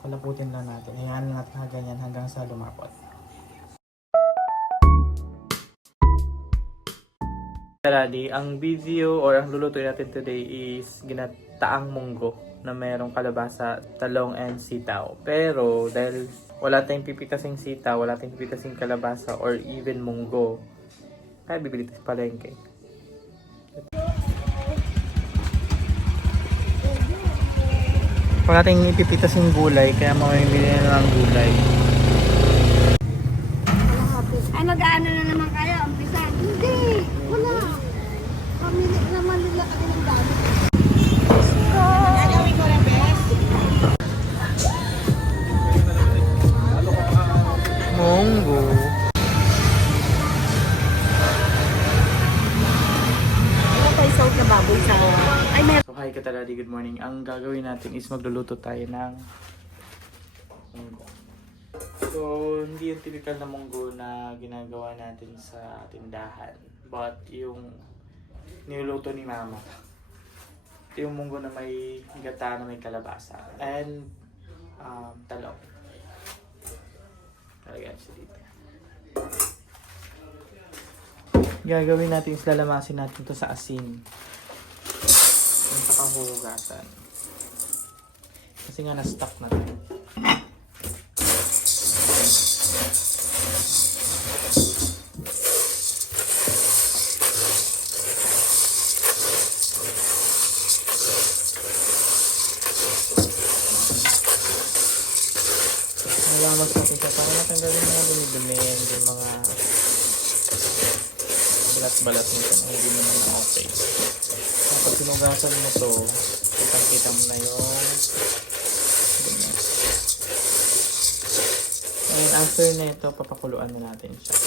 Palaputin lang natin. Hayaan natin na ganyan hanggang sa lumapot. Lali, ang video or ang lulutuin natin today is ginataang munggo na mayroong kalabasa, talong, and sitaw. Pero dahil wala tayong pipitasing sitaw, wala tayong pipitasing kalabasa or even munggo, kaya bibili tayo sa palengke. Wala tayong ipipitasing gulay, kaya mamimili na ng gulay. Ay, mag-ano na naman kayo? Umpisa? Hindi! Wala! Pamili naman nila kayo ng dami. Gagawin ko rin, bes. Munggo. Ano pa isawag na baboy sa... Ay, meron. So hi Kataladi, good morning. Ang gagawin natin is magluluto tayo ng munggo. So hindi yung typical na munggo na ginagawa natin sa tindahan, but yung niluluto ni mama. Ito yung munggo na may gata na may kalabasa and talong. Talagyan siya dito. Gagawin natin is lalamasin natin to sa asin. Yung pakahugasan. Kasi nga na-stuck na to. Nalamas natin siya para natanggalin mga dumi-dumi and yung mga balat-balat nito na hindi naman okay. Kapag sinugasan mo to, kitang-kita mo na yung dumi. And after na ito, papakuluan na natin siya.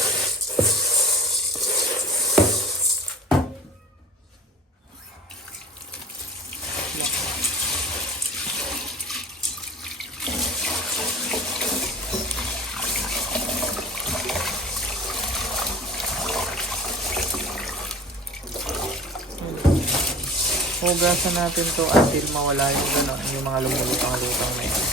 Hugasan natin to until mawala yung gano'n, yung mga lumulutang-lutang na yan.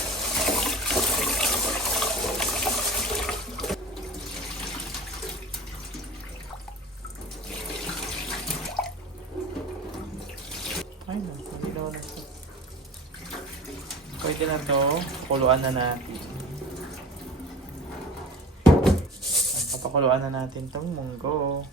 Ay na, hindi na wala ito. Pwede na to, kuluan na natin. Papakuluan na natin tong munggo.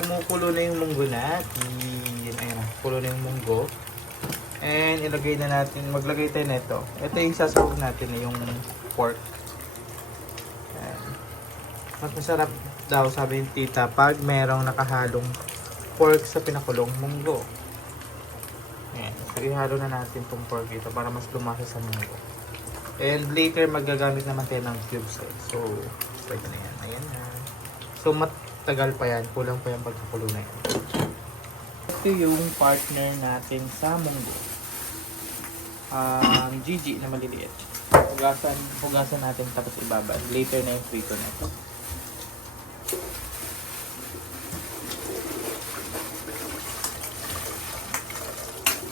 Kumukulo na yung munggo natin. Ayan, kulo na yung munggo. And ilagay na natin, maglagay tayo nito. Ito yung sasawag natin na yung pork. Ayan. Mas masarap daw, sabi ng tita, pag merong nakahalong pork sa pinakulong munggo. Ayan, so ihalo na natin itong pork dito para mas lumasa sa munggo. And later magagamit naman tayo ng cubes. So, pwede na yan. Ayan na. So, tagal pa yan, kulang pa yung pagkakulo na yan. Ito yung partner natin sa munggo. Gigi na maliliit. Hugasan natin tapos ibabad. Later na yung prito na ito.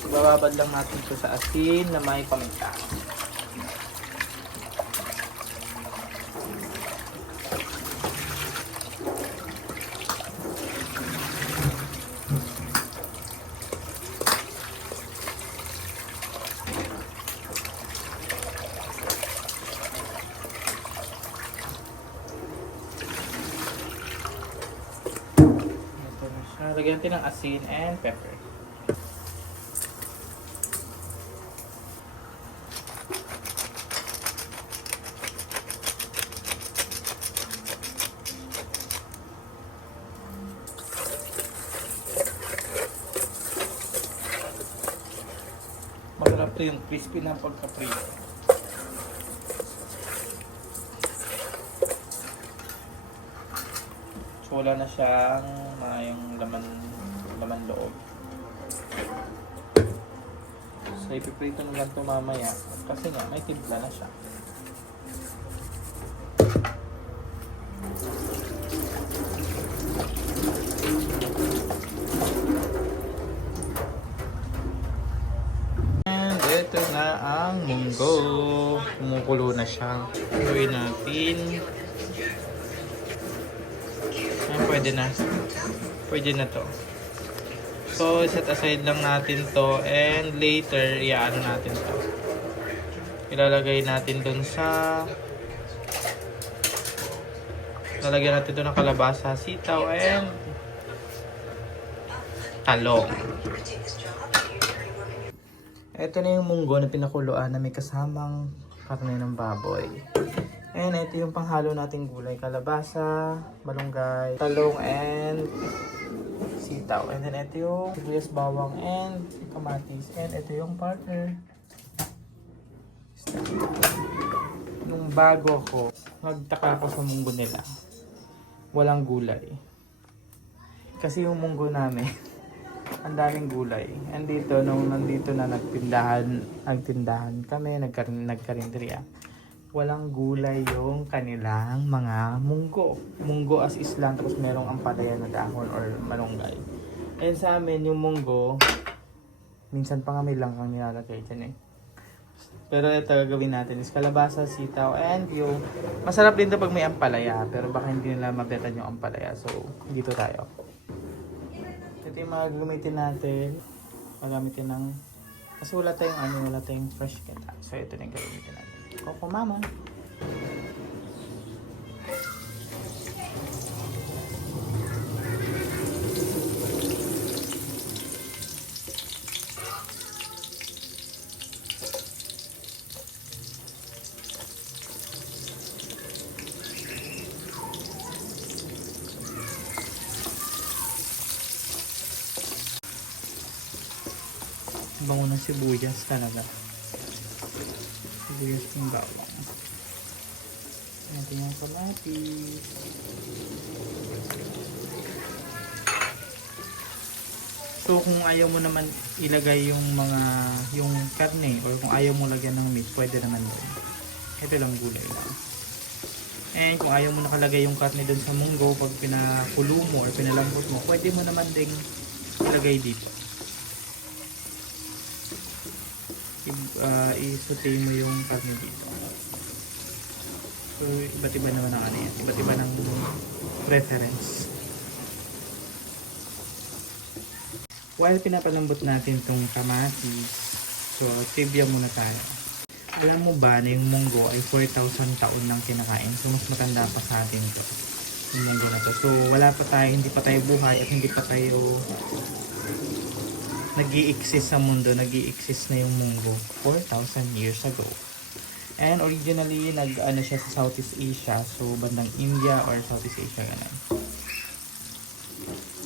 So, bababad lang natin ito sa asin na may paminta. Lagyan natin ng asin and pepper. Masarap to yung crispy na pagka-prito. So wala na siyang yung laman loob. So So, ipiprito mo lang ito mamaya. Kasi nga, may timpla na siya. And ito na ang munggo. Kumukulo na siya. Gawin natin. Ayan, pwede na. Pwede na to. So, set aside lang natin to and later, iaano natin to. Ilalagay natin dun sa lalagyan natin dun ng kalabasa, sitaw, and talong. Ito na yung munggo na pinakuluan na may kasamang karne ng baboy. And ito yung panghalo nating gulay, kalabasa, malunggay, talong, and sitaw. And then ito yung sibuyas, bawang, and kamatis. And ito yung partner. Nung bago ako, nagtaka ako sa munggo nila. Walang gulay. Kasi yung munggo namin, ang daming gulay. And dito, nung nandito na nagtindahan kami, nagkarinderya, walang gulay yung kanilang mga munggo. Munggo as is lang, tapos merong ampalaya na dahon or malunggay. And sa amin, yung munggo, minsan pa nga may langkang nilalagay dyan eh. Pero ito gagawin natin is kalabasa, sitaw, and yung masarap din ito pag may ampalaya, pero baka hindi nila mabetan yung ampalaya. So, dito tayo. Ito yung mga gagamitin natin. Magamitin ng, kasi wala tayong fresh kita. So, ito na yung gagamitin natin. Coco Mama. Bango ng sibuyas talaga. Sibuyas ng bawang. Natin yung kamatis. So kung ayaw mo naman ilagay yung karne or kung ayaw mo lagyan ng meat, pwede naman yun. Ito lang gulay lang. And kung ayaw mo nakalagay yung karne dun sa munggo, pag pinakulo mo or pinalambot mo, pwede mo naman ding ilagay dito. I-saute mo yung karne dito. So, iba't iba naman ang yan. Iba't iba ng preference. While pinapalambot natin tong kamatis, so, trivia muna tayo. Alam mo ba na yung munggo ay 4,000 taon nang kinakain? So, mas matanda pa sa atin to. Yung munggo na to. So, hindi pa tayo buhay at hindi pa tayo nag-i-exist sa mundo, nag-i-exist na yung munggo 4,000 years ago. And originally, nag-ano siya sa Southeast Asia, so bandang India or Southeast Asia, ganun.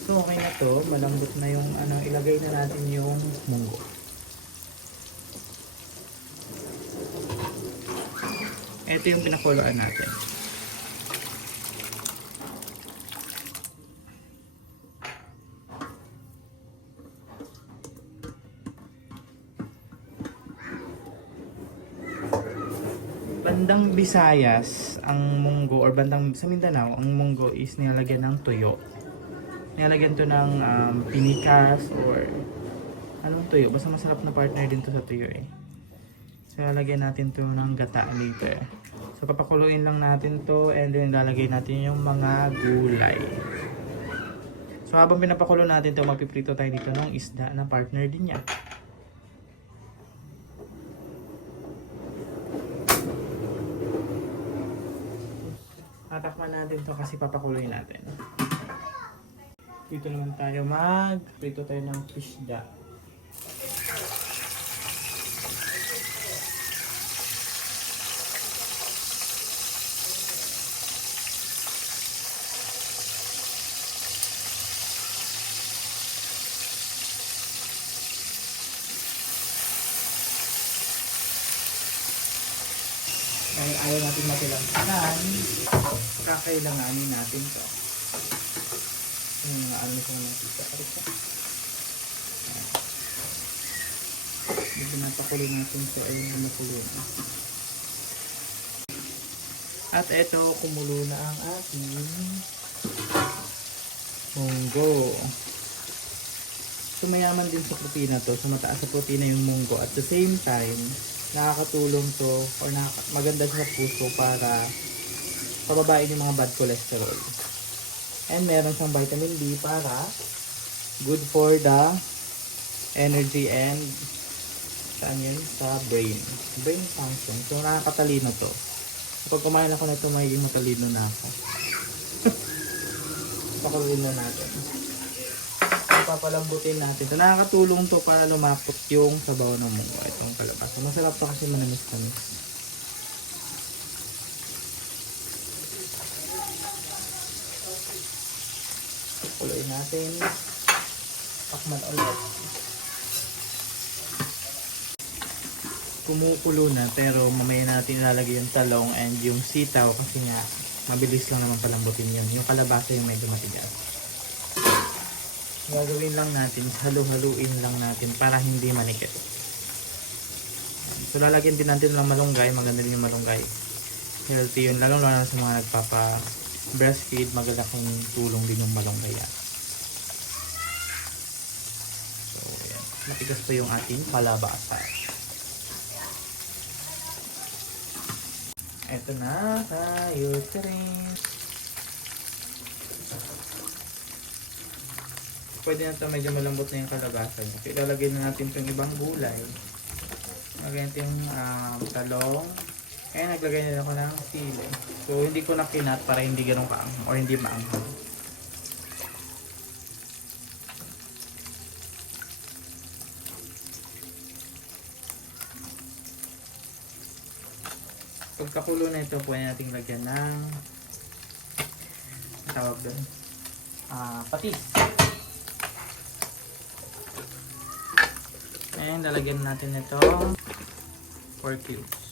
So okay na to, malambot na yung ilagay na natin yung munggo. Ito yung pinakuluan natin. Bandang Visayas, ang munggo, or bandang sa Mindanao, ang munggo is nilalagyan ng tuyo. Nilalagyan to ng pinikas or anong tuyo. Basta masarap na partner din to sa tuyo eh. So nilalagyan natin to ng gata later. So papakuluin lang natin to and then lalagay natin yung mga gulay. So habang pinapakulo natin to, magpiprito tayo dito ng isda na partner din niya. Tatakman natin to kasi papakuloy natin. Dito naman tayo prito tayo ng isda. Dahil ayaw natin matilantanan, kakailanganin natin to. Ano ko natin sa karito. Pinapakulo natin ito ay makulo na. At eto, kumulo na ang ating munggo. So mayaman din sa protina to. So mataas sa protina yung munggo. At the same time, nakakatulong to or maganda sa puso para pababain yung mga bad cholesterol. And meron siyang vitamin D para good for the energy and saan yun? Sa brain. Brain function. So nakakatalino to. Kapag kumain ako na ito, magiging matalino na ako. Pakuloyin na natin. Papalambutin natin. So nakakatulong to para lumapot yung sabaw ng munggo. Itong kalabasa. Masarap to kasi manamis-tamis. Pakuloyin natin. Pakman ulit. Kumukulo na pero mamaya natin ilalagay yung talong and yung sitaw kasi nga mabilis lang naman palambutin yun. Yung kalabasa yung medyo matigas. Gagawin lang natin, halu-haluin lang natin para hindi manikit. So lalagyan din natin ng malunggay, maganda din yung malunggay. Healthy yun, lalo na sa mga nagpapa breastfeed, magalaking tulong din yung malunggay yan. So yan, matigas pa yung ating kalabasa. Eto na, tayo rin. Pwede na ito medyo malambot na yung kalabasa niya. So, ilalagay na natin itong ibang gulay. Lagay natin yung talong. Eh, naglagay na ako ng sili. So, hindi ko na kinat para hindi ganun kaanghang or hindi maanghang. Pagkakulo na ito, pwede natin lagyan ng tawag doon, patis. And lalagyan natin ito 4 cubes.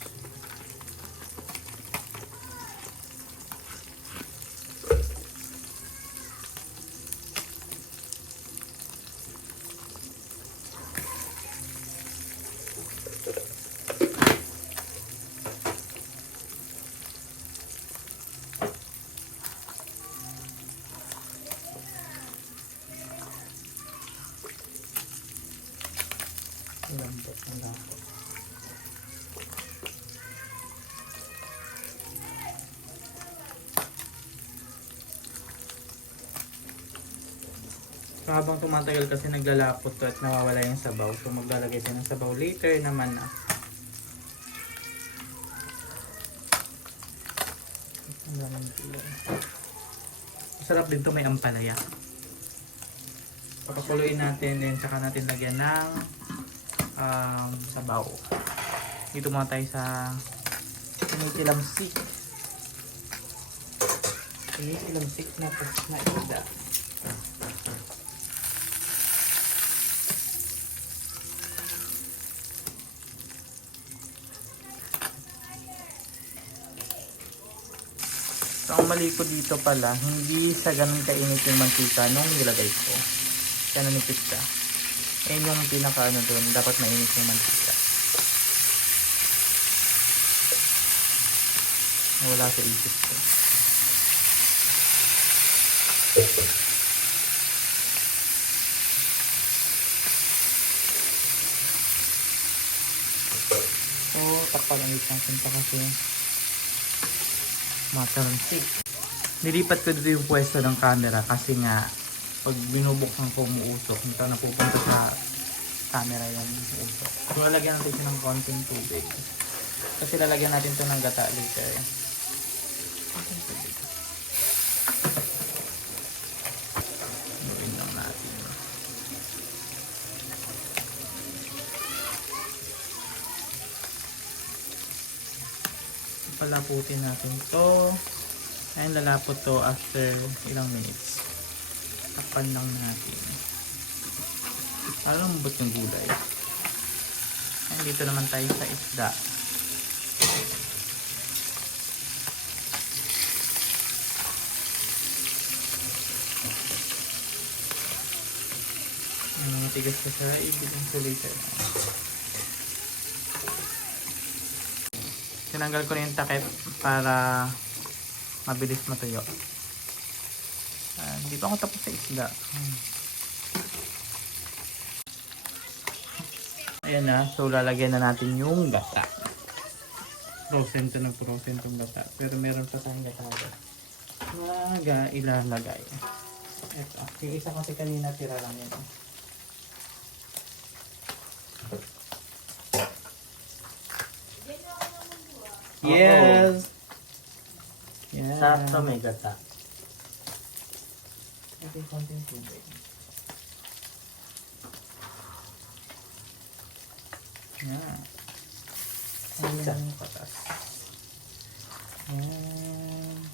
Lambot na lang. So, habang tumatagal kasi naglalapot to at nawawala yung sabaw. So maglalagay tayo ng sabaw later naman na. Masarap din to, may ampalaya. Papakuloyin natin and saka natin lagyan ng sabaw. Dito muna tayo sa tinitilamsik. Tinitilamsik na isda. So, ang mali ko dito pala, hindi sa ganun kainit yung mantika nung nilagay ko. Kaya nanipit ka. Ayun yung pinaka ano doon, dapat mainit yung mantika. Wala sa isip ko. So, takpan ulit natin pa kasi mataransik. Nilipat ko dito yung pwesto ng camera kasi nga pag binubuksan ko umuusok, hindi na napupunta sa camera yung usok. So, lalagyan natin siya ng konting tubig. Kasi lalagyan natin ito ng gata later. Konting tubig. Gawin lang natin. Palaputin natin ito. Ayun, lalapot to after ilang minutes. Takpan lang natin. Parang mabot yung gulay. And dito naman tayo sa isda. Matigas ka siya, ibigay sa later. tinanggal ko na yung takip para mabilis matuyo. Hindi pa ako tapos sa isda. Ayan na. So, lalagyan na natin yung gata. Frozen to ng frozen tong gata. Pero meron pa tayong gata. Ilalagay. Ito. Yung isa kasi kanina tira lang yun. Yes! Yan. Sarap to may gata. Okay, konting tubig. Yan. Ayan yung patas. Yan.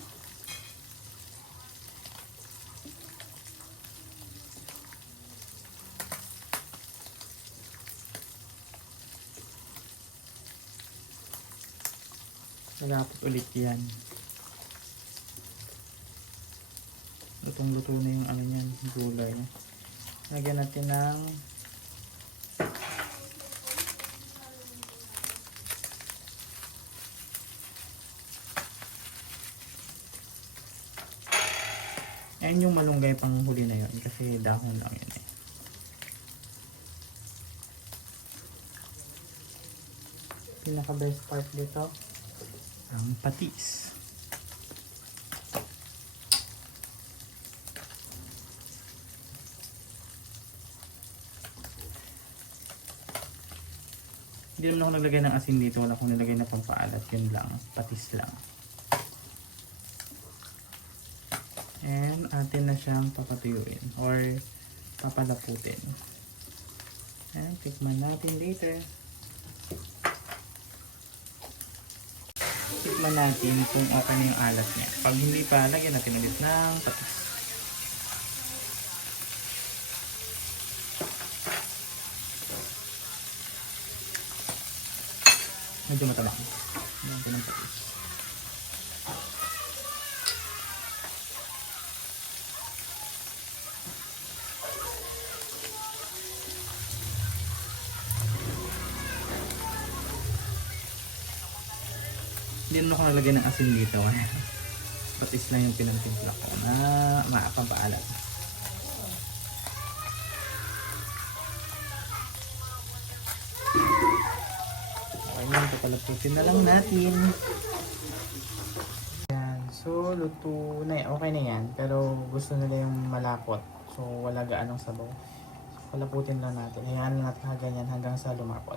Malapot ulit yan. Lutong-luto na yung ano yan, gulay. Lagyan natin ng ayan yung malunggay pang huli na yun kasi dahon lang yun eh. Pinaka best part dito ang patis. Hindi naman ako naglagay ng asin dito, wala akong nilagay na pampaalat, yun lang, patis lang. And atin na siyang papatuyuin or papalaputin. And tikman natin later. Tikman natin kung okay na yung alat niya. Pag hindi pa, lagyan natin ulit ng patis. Medyo mataba. Lagyan ng patis. Hindi naman ako nalagay ng asin dito. Patis lang yung pinagtimpla ko na maapampaalat. Okay yan, papalaputin na lang natin. Yan, so luto na yan. Okay na yan, pero gusto nila yung malapot. So wala gaanong sabaw. So palaputin lang natin. Hayaan natin ganyan hanggang sa lumapot.